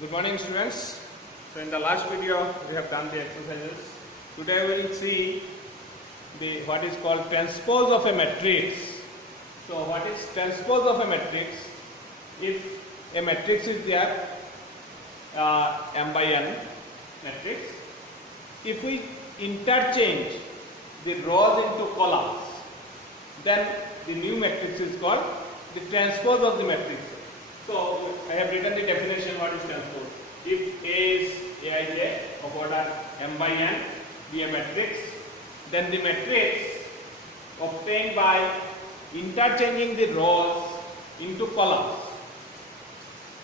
Good morning, students. So in the last video we have done the exercises. Today we will see the what is called transpose of a matrix. So what is transpose of a matrix? If a matrix is there, m by n matrix, if we interchange the rows into columns, then the new matrix is called the transpose of the matrix. So I have written the definition what is transpose. If A is Aij of order m by n be a matrix, then the matrix obtained by interchanging the rows into columns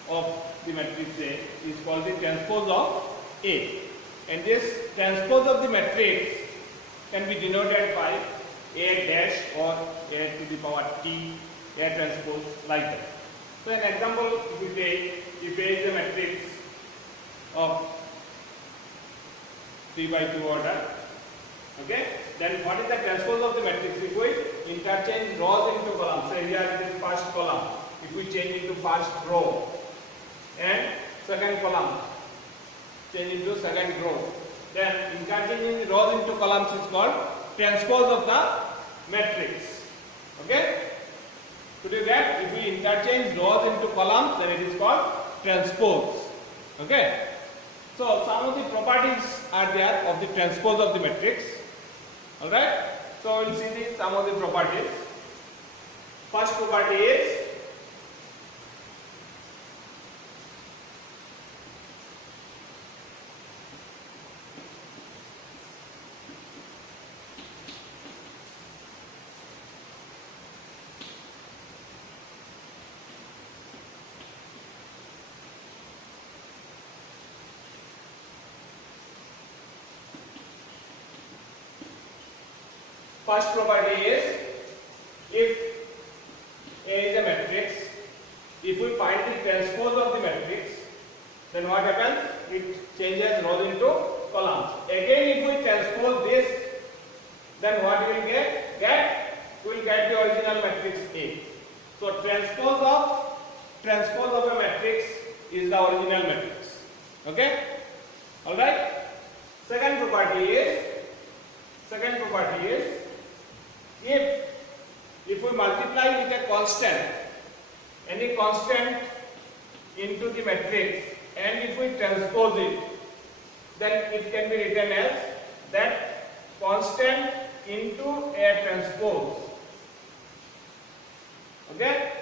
of the matrix A is called the transpose of A. And this transpose of the matrix can be denoted by A dash or A to the power T, A transpose, like that. So an example, if we take, if A is a matrix of 3 by 2 order, okay, then what is the transpose of the matrix? If we interchange rows into columns, say here it is first column, if we change into first row, and second column, change into second row, then interchanging rows into columns is called transpose of the matrix. Okay? To do that, if we interchange rows into columns, then it is called transpose. Okay? So some of the properties are there of the transpose of the matrix. Alright? So we will see some of the properties. First property is if A is a matrix, if we find the transpose of the matrix, then what happens? It changes rows into columns. Again, if we transpose this, then what we will get? We will get the original matrix A. So transpose of a matrix is the original matrix. Okay? All right. Second property is if we multiply with a constant, any constant into the matrix, and if we transpose it, then it can be written as that constant into a transpose. Okay?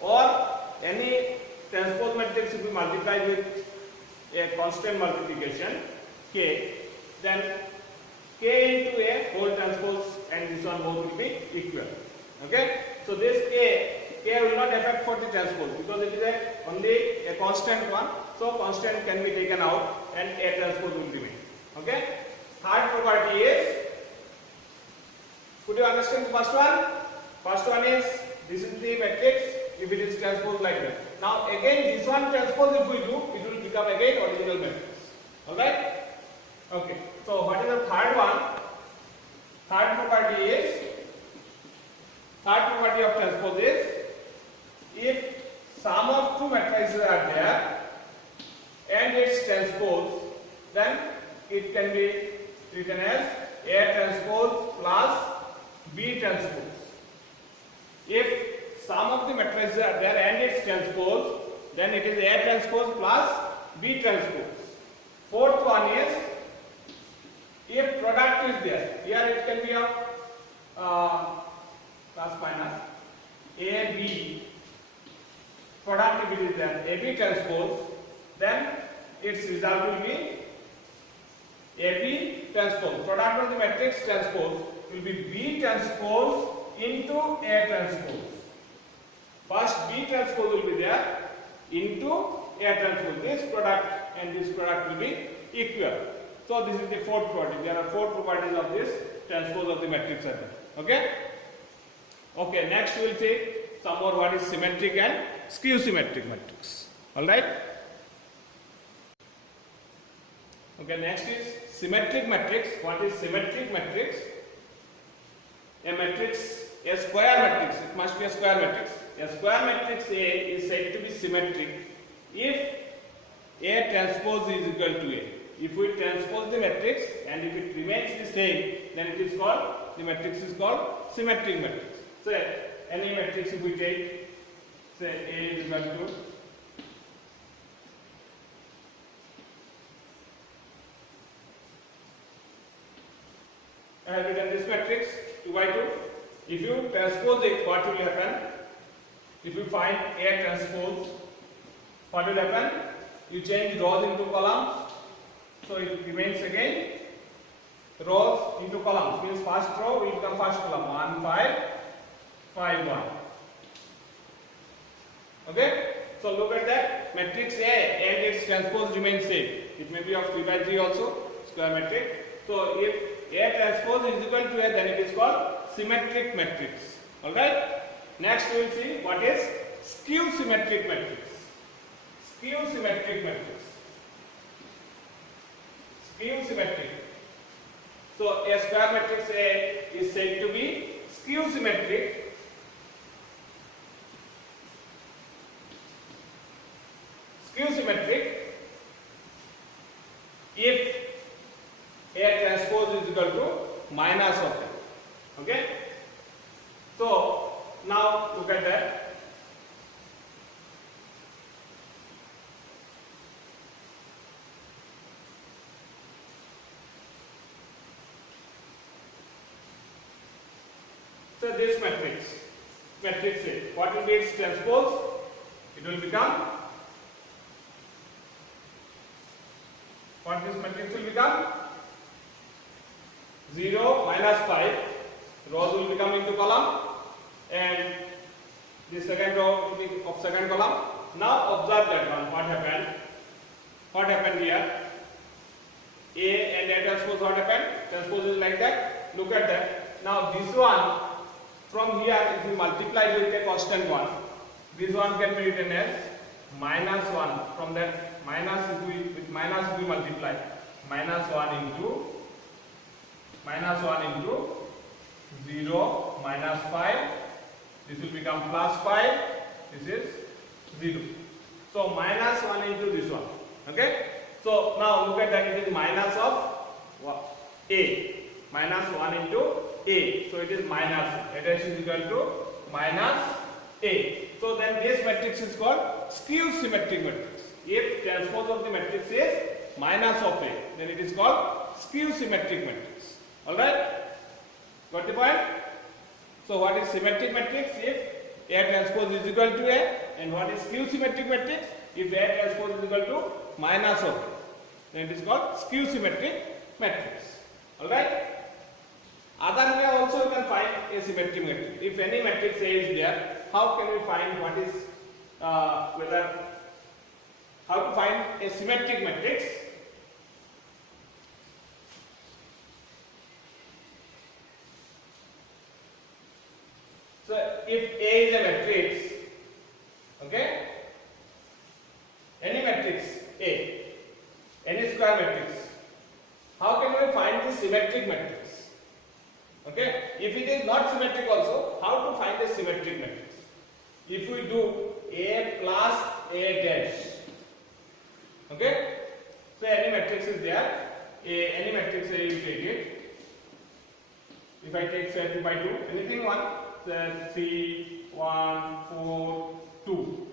Or any transpose matrix if we multiply with a constant multiplication k, then k into a whole transpose and this one both will be equal. Okay? So this k will not affect for the transpose because it is only a constant one. So constant can be taken out and a transpose will remain. Okay? Third property is, could you understand the first one? First one is, this is the matrix if it is transposed like that. Now again this one transpose if we do, it will become again original matrix. Alright? Okay. So what is the third one? Third property of transpose is, if sum of two matrices are there and its transpose, then it can be written as A transpose plus B transpose. If sum of the matrices are there and its transpose, then it is A transpose plus B transpose. Fourth one is, if product is there, here it can be of plus minus AB, product if it is there, AB transpose, then its result will be AB transpose. Product of the matrix transpose will be B transpose into A transpose. First B transpose will be there into A transpose. This product and this product will be equal. So this is the fourth property. There are four properties of this transpose of the matrix are there. Okay? Okay, next we will see some more what is symmetric and skew symmetric matrix. Alright? Okay, next is symmetric matrix. What is symmetric matrix? A matrix, a square matrix, it must be a square matrix. A square matrix A is said to be symmetric if A transpose is equal to A. If we transpose the matrix and if it remains the same, then it is called, the matrix is called symmetric matrix. So any matrix if we take, say A is equal to I have written this matrix 2 by 2. If you transpose it, what will happen? If you find A transpose, what will happen? You change rows into columns, so it remains again rows into columns. Means first row will become first column 1 5 5 1. Okay. So look at that matrix A and its transpose remains same. It may be of 3 by 3 also square matrix. So if A transpose is equal to A, then it is called symmetric matrix. Alright. Next we will see what is skew symmetric matrix. Skew symmetric matrix. Skew symmetric. So a square matrix A is said to be skew symmetric if A transpose is equal to minus of A. Okay. So now look at that. So this matrix A, what will be its transpose? It will become, what this matrix will become? 0 minus 5, rows will become into column, and the second row will be of second column. Now observe that one, what happened? What happened here? A and A transpose, what happened? Transpose is like that. Look at that. Now this one, from here, if we multiply with a constant one, this one can be written as minus 1. From that minus, if we multiply minus 1 into 0 minus 5, this will become plus 5, this is 0. So minus 1 into this one. Okay. So now look at that, it is minus of A. Minus 1 into A. So it is minus. That is equal to minus A. So then this matrix is called skew symmetric matrix. If transpose of the matrix is minus of A, then it is called skew symmetric matrix. Alright? Got the point? So what is symmetric matrix? If A transpose is equal to A, and what is skew symmetric matrix? If A transpose is equal to minus of A, then it is called skew symmetric matrix. Alright? Other way also you can find a symmetric matrix. If any matrix A is there, how can we find what is how to find a symmetric matrix? So if A is a matrix, okay, any matrix A, any square matrix, how can we find the symmetric matrix? Okay, if it is not symmetric also, how to find the symmetric matrix? If we do A plus A dash, okay, so any matrix is there, any matrix A, you take it. If I take say 2 by 2, anything one, say 3, 1, 4, 2.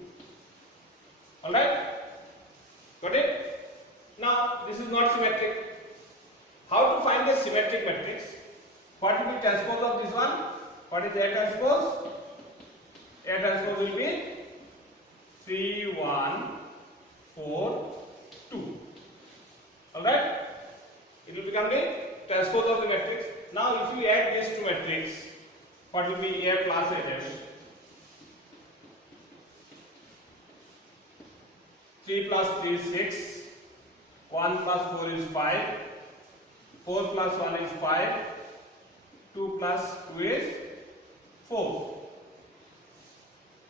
Alright? Got it? Now this is not symmetric. How to find the symmetric matrix? What will be transpose of this one? What is A transpose? A transpose will be 3, 1, 4, 2. Alright? It will become the transpose of the matrix. Now if you add these two matrix, what will be A plus A dash? 3 plus 3 is 6, 1 plus 4 is 5, 4 plus 1 is 5, 2 plus 2 is 4.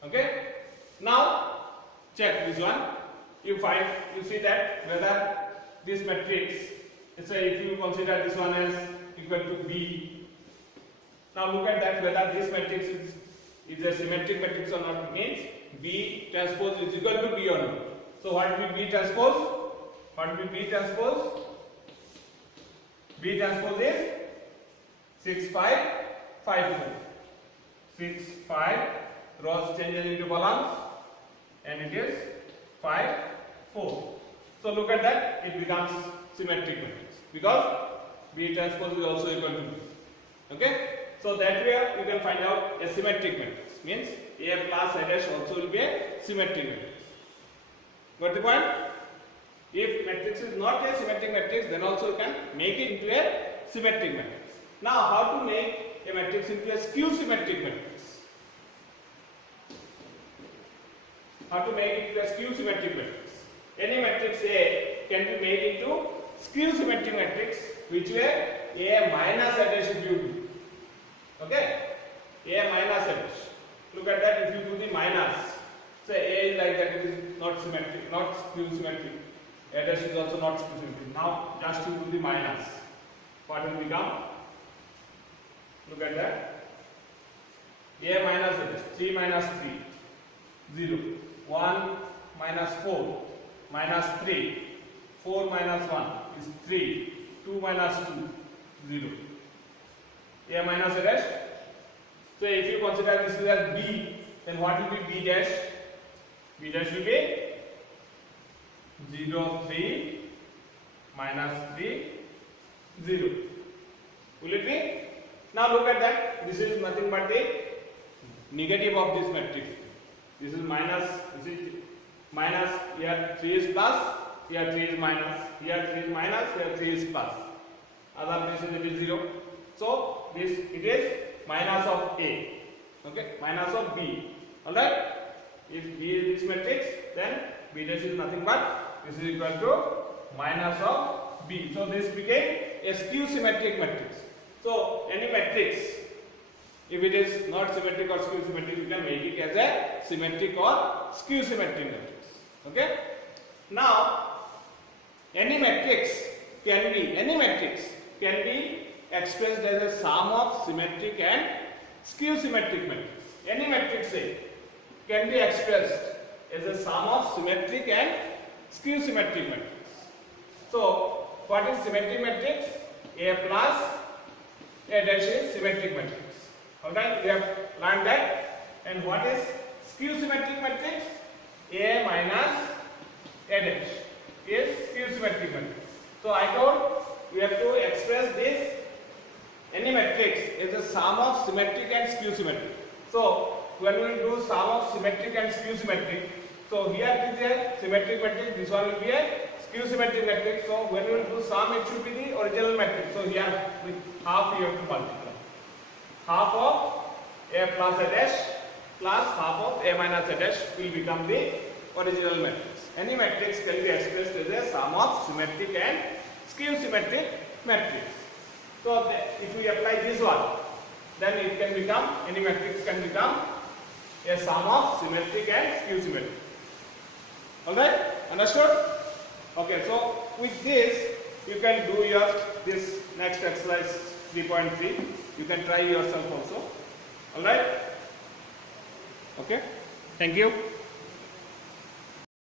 Okay. Now check this one. You see that whether this matrix, let's say if you consider this one as equal to B. Now look at that whether this matrix is a symmetric matrix or not. Means B transpose is equal to B or not. So what will be B transpose? What will be B transpose? B transpose is 6 5 5 4. 6 5 rows changes into columns and it is 5 4. So look at that, it becomes symmetric matrix because B transpose is also equal to B. Okay? So that way you can find out a symmetric matrix. Means A plus A dash also will be a symmetric matrix. Got the point? If matrix is not a symmetric matrix, then also you can make it into a symmetric matrix. Now how to make a matrix into a skew symmetric matrix? How to make it into a skew symmetric matrix? Any matrix A can be made into skew symmetric matrix, which way A minus A dash if you do. Okay? A minus A dash. Look at that, if you do the minus, say A is like that, it is not symmetric, not skew symmetric. A dash is also not skew symmetric. Now just to do the minus, what will become? Look at that. A minus A dash, 3 minus 3, 0. 1 minus 4, minus 3. 4 minus 1 is 3. 2 minus 2, 0. A minus A dash. So if you consider this is as B, then what will be B dash? B dash will be 0 3 minus 3 0. Will it be? Now look at that. This is nothing but the negative of this matrix. This is minus. This is minus. Here 3 is plus. Here 3 is minus. Here 3 is minus. Here 3 is plus. Other places it is 0. So this it is minus of A. Okay, minus of B. Alright. If B is this matrix, then B dash is nothing but this is equal to minus of B. So this became a skew symmetric matrix. So any matrix, if it is not symmetric or skew symmetric, you can make it as a symmetric or skew symmetric matrix. Okay. Now any matrix can be expressed as a sum of symmetric and skew symmetric matrix. Any matrix A can be expressed as a sum of symmetric and skew symmetric matrix. So what is symmetric matrix? A plus A dash is symmetric matrix. Alright, we have learned that. And what is skew symmetric matrix? A minus A dash is skew symmetric matrix. So I told we have to express this any matrix is a sum of symmetric and skew symmetric. So when we do sum of symmetric and skew symmetric, so here it is a symmetric matrix, this one will be a skew symmetric matrix. So when we do sum, it should be the original matrix. So here with half you have to multiply. Half of A plus A dash plus half of A minus A dash will become the original matrix. Any matrix can be expressed as a sum of symmetric and skew symmetric matrix. So if we apply this one, then it can become, any matrix can become a sum of symmetric and skew symmetric. Alright, understood? Okay, so with this you can do your this next exercise 3.3. You can try yourself also. Alright? Okay, thank you.